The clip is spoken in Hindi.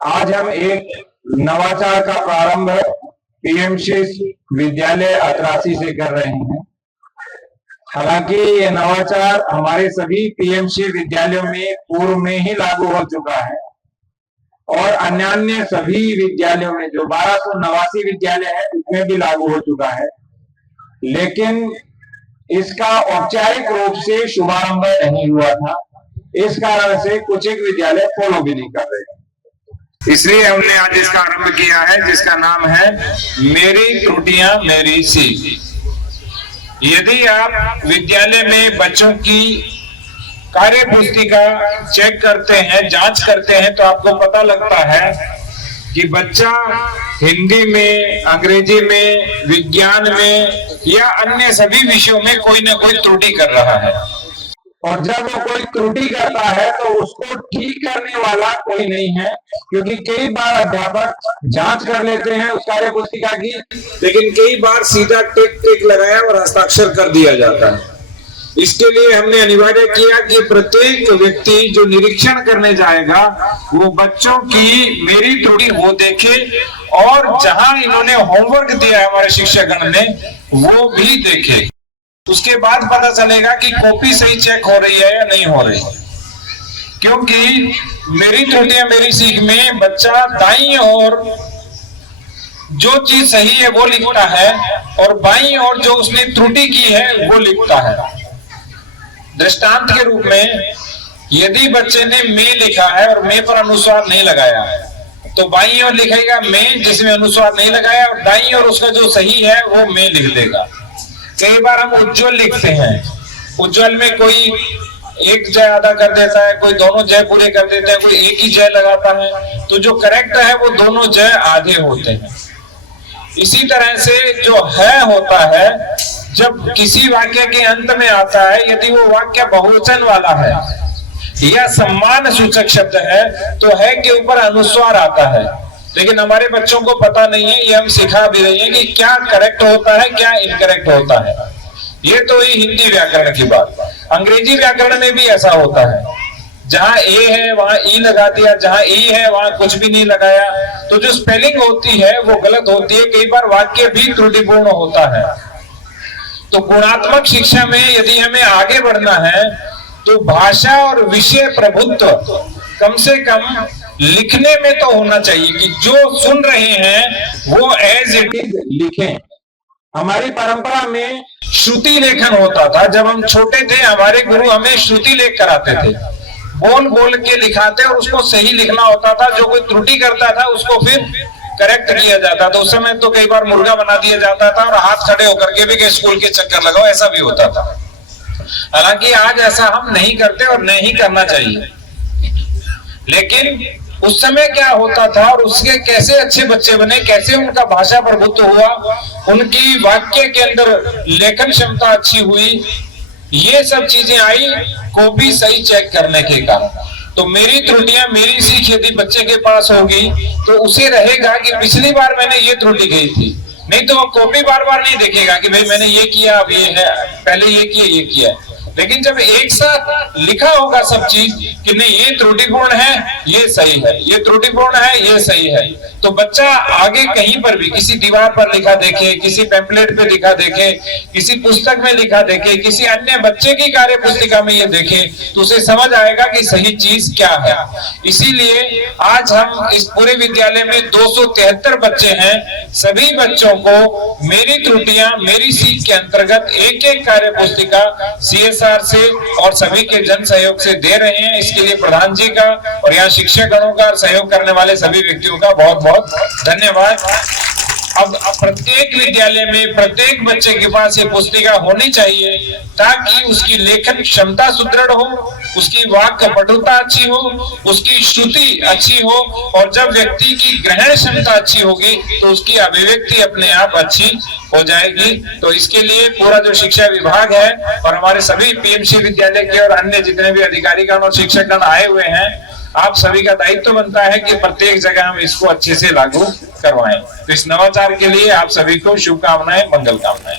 आज हम एक नवाचार का प्रारंभ पीएमसी विद्यालय अतरासी से कर रहे हैं। हालांकि ये नवाचार हमारे सभी पीएमसी विद्यालयों में पूर्व में ही लागू हो चुका है और अन्य सभी विद्यालयों में जो 1289 विद्यालय है उसमें भी लागू हो चुका है, लेकिन इसका औपचारिक रूप से शुभारंभ नहीं हुआ था। इस कारण से कुछ एक विद्यालय फॉलो भी नहीं कर रहे। इसलिए हमने आज इसका आरंभ किया है, जिसका नाम है मेरी त्रुटियां मेरी सीख। यदि आप विद्यालय में बच्चों की कार्य पुस्तिका चेक करते हैं, जांच करते हैं, तो आपको पता लगता है कि बच्चा हिंदी में, अंग्रेजी में, विज्ञान में या अन्य सभी विषयों में कोई ना कोई त्रुटि कर रहा है। और जब वो कोई त्रुटि करता है तो उसको ठीक करने वाला कोई नहीं है, क्योंकि कई बार अध्यापक जांच कर लेते हैं उस कार्य पुस्तिका की, लेकिन कई बार सीधा टिक टिक लगाया और हस्ताक्षर कर दिया जाता है। इसके लिए हमने अनिवार्य किया कि प्रत्येक व्यक्ति जो निरीक्षण करने जाएगा वो बच्चों की मेरी त्रुटि वो देखे, और जहां इन्होंने होमवर्क दिया है हमारे शिक्षकगण ने वो भी देखे। उसके बाद पता चलेगा कि कॉपी सही चेक हो रही है या नहीं हो रही। क्योंकि मेरी त्रुटियां मेरी सीख में बच्चा दाईं ओर जो चीज सही है वो लिखता है और बाईं ओर जो उसने त्रुटि की है वो लिखता है। दृष्टांत के रूप में, यदि बच्चे ने में लिखा है और में पर अनुस्वार नहीं लगाया, तो बाईं ओर लिखेगा में जिसमें अनुस्वार नहीं लगाया, और दाईं ओर उसका जो सही है वो में लिख देगा। कई बार हम उज्ज्वल लिखते हैं, उज्ज्वल में कोई एक जय आधा कर देता है, कोई दोनों जय पूरे कर देता है, कोई एक ही जय लगाता है, तो जो करेक्ट है वो दोनों जय आधे होते हैं। इसी तरह से जो है होता है, जब किसी वाक्य के अंत में आता है, यदि वो वाक्य बहुवचन वाला है या सम्मान सूचक शब्द है तो है के ऊपर अनुस्वार आता है। लेकिन हमारे बच्चों को पता नहीं है, ये हम सिखा भी रहे हैं कि क्या करेक्ट होता है, क्या इनकरेक्ट होता है। ये तो ही हिंदी व्याकरण की बात। अंग्रेजी व्याकरण में भी ऐसा होता है, जहां ए है वहां ई लगा दिया, जहां ई है वहां कुछ भी नहीं लगाया, तो जो स्पेलिंग होती है वो गलत होती है। कई बार वाक्य भी त्रुटिपूर्ण होता है। तो गुणात्मक शिक्षा में यदि हमें आगे बढ़ना है तो भाषा और विषय प्रभुत्व कम से कम लिखने में तो होना चाहिए कि जो सुन रहे हैं वो एज इट इज लिखें। हमारी परंपरा में श्रुति लेखन होता था। जब हम छोटे थे हमारे गुरु हमें श्रुति लेख कराते थे, बोल बोल के लिखाते और उसको सही लिखना होता था। जो कोई त्रुटि करता था उसको फिर करेक्ट किया जाता था। उस समय तो कई बार मुर्गा बना दिया जाता था और हाथ खड़े होकर के भी स्कूल के चक्कर लगाओ, ऐसा भी होता था। हालांकि आज ऐसा हम नहीं करते और नहीं करना चाहिए। लेकिन उस समय क्या होता था और उसके कैसे अच्छे बच्चे बने, कैसे उनका भाषा प्रभुत्व हुआ, उनकी वाक्य के अंदर लेखन क्षमता अच्छी हुई, ये सब चीजें आई कॉपी सही चेक करने के कारण। तो मेरी त्रुटियां मेरी सीख यदि बच्चे के पास होगी तो उसे रहेगा कि पिछली बार मैंने ये त्रुटि गई थी। नहीं तो वो कॉपी बार बार नहीं देखेगा कि भाई मैंने ये किया, अब ये है, पहले ये किया, ये किया। लेकिन जब एक साथ लिखा होगा सब चीज कि नहीं ये त्रुटिपूर्ण है, ये सही है, ये त्रुटिपूर्ण है, ये सही है, तो बच्चा आगे कहीं पर भी किसी दीवार पर लिखा देखे, किसी पैम्पलेट पे लिखा देखे, किसी पुस्तक में लिखा देखे, किसी अन्य बच्चे की कार्य पुस्तिका में ये देखे, तो उसे समझ आएगा कि सही चीज क्या है। इसीलिए आज हम इस पूरे विद्यालय में 273 बच्चे हैं। सभी बच्चों को मेरी त्रुटियां मेरी सीख के अंतर्गत एक एक कार्य पुस्तिका CSR से और सभी के जन सहयोग से दे रहे हैं। इसके लिए प्रधान जी का और यहाँ शिक्षक गणों का सहयोग करने वाले सभी व्यक्तियों का बहुत बहुत धन्यवाद। अब प्रत्येक विद्यालय में प्रत्येक बच्चे के पास ये पुस्तिका होनी चाहिए ताकि उसकी लेखन क्षमता सुदृढ़ हो, उसकी वाक्य पटुता अच्छी हो, उसकी श्रुति अच्छी हो, और जब व्यक्ति की ग्रहण क्षमता अच्छी होगी तो उसकी अभिव्यक्ति अपने आप अच्छी हो जाएगी। तो इसके लिए पूरा जो शिक्षा विभाग है और हमारे सभी पीएमसी विद्यालय के और अन्य जितने भी अधिकारीगण और शिक्षकगण आए हुए हैं, आप सभी का दायित्व बनता है कि प्रत्येक जगह हम इसको अच्छे से लागू करवाएं। तो इस नवाचार के लिए आप सभी को शुभकामनाएं, मंगल कामनाएं।